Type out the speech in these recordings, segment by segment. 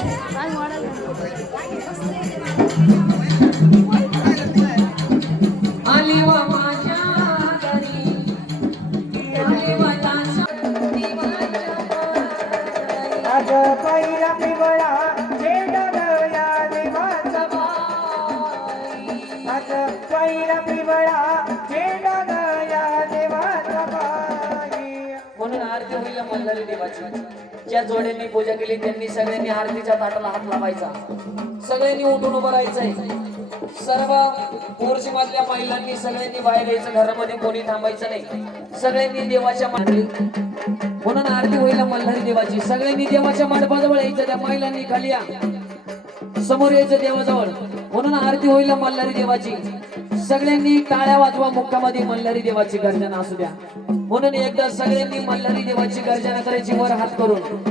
काय मंडळी देवाची. ज्या जोड्यांनी पूजा केली त्यांनी सगळ्यांनी आरतीच्या ताटाला हात लावायचा. सगळ्यांनी उठून उभं राहायचंय. सर्व मोर्शिमातल्या महिलांनी सगळ्यांनी बाहेर यायचं घरामध्ये कोणी थांबायचं नाही. सगळ्यांनी देवाच्या मांडली म्हणून आरती होईल मल्हारी देवाची. सगळ्यांनी देवाच्या मांडपाजवळ यायचं त्या महिलांनी खाली या. समोर यायचं देवाजवळ. म्हणून आरती होईल मल्हारी देवाची. सगळ्यांनी टाळ्या वाजवा मुक्कामध्ये मल्हारी देवाची गर्जना असू द्या. म्हणून एकदा सगळ्यांनी मल्हारी देवाची गर्जना करायची वर हात करून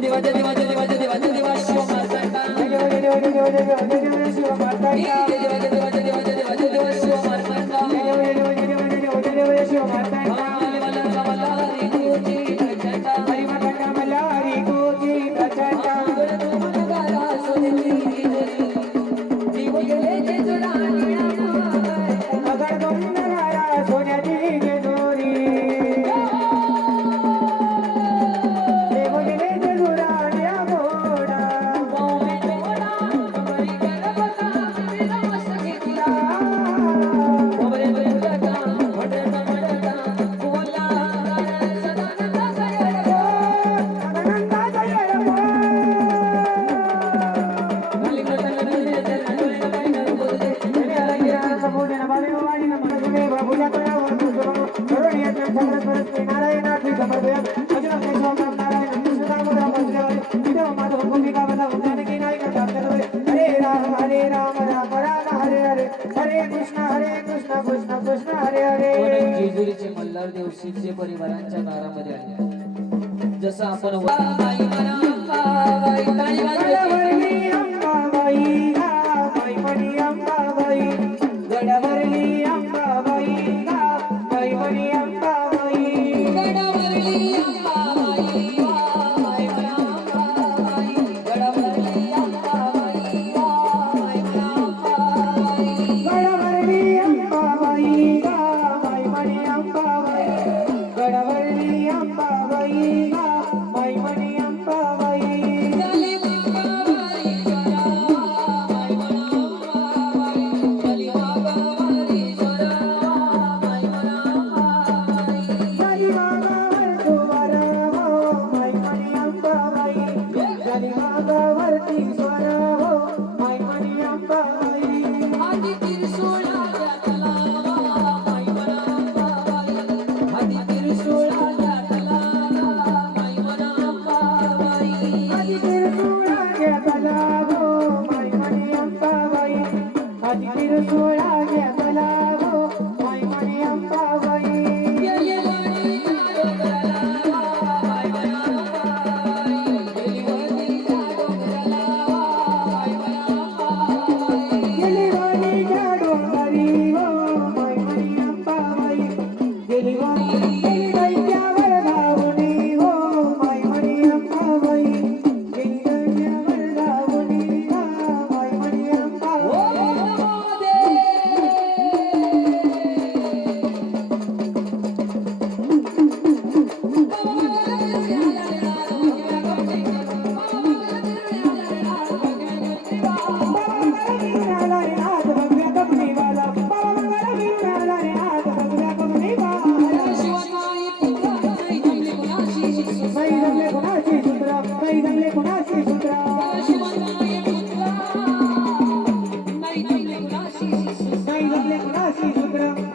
देवाच्या देवाच्या देवाच्या देवाच्या देवा शिव माता जेजुरीचे मल्हार देवशीचे परिवारांच्या दारामध्ये आले. जसं आपण Maria.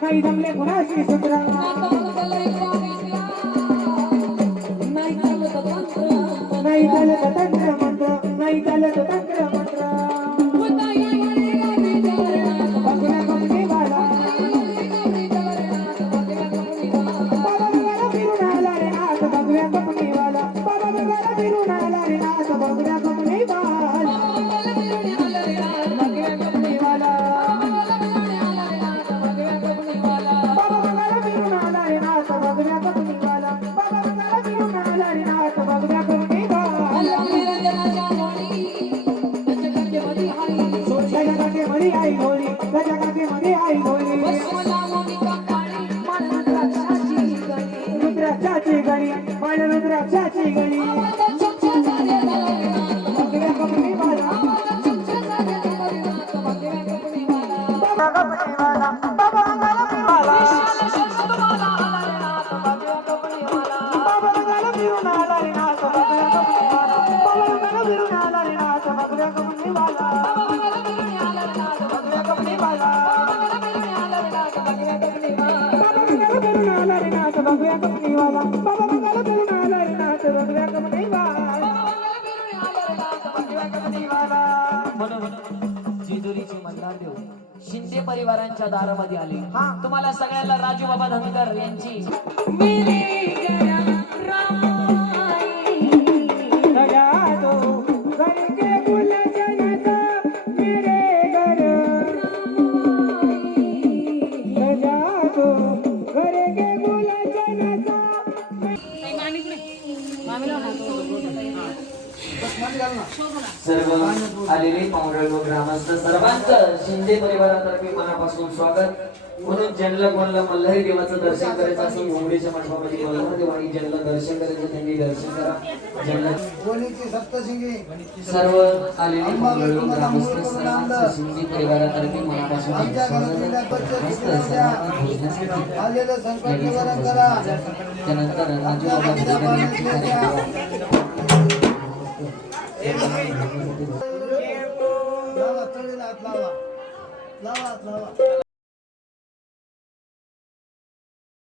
काही जमले कुणाशी सुद्रा नाही झालं तंत्र मंत्र. नाही झालं तंत्र मंत्र. शिंदे परिवारांच्या दारामध्ये आले. तुम्हाला सगळ्यांना राजू बाबा धनगर यांची. మామిలో सर्व आलेले पाहुणे व ग्रामस्थ सर्वांचं शिंदे परिवारातर्फे मनापासून स्वागत. म्हणून ज्यांना कोणाला मल्हारी देवाचं दर्शन करायचं असेल घोंगडीच्या मंडपामध्ये मल्हार देव आणि ज्यांना दर्शन करायचं त्यांनी दर्शन करा. सप्तशिंगी. सर्व आलेले पाहुणे व ग्रामस्थ सर्वांचं शिंदे परिवारातर्फे मनापासून स्वागत. गणपतीला मस्त लावा तळीला हात लावा लावा हात लावा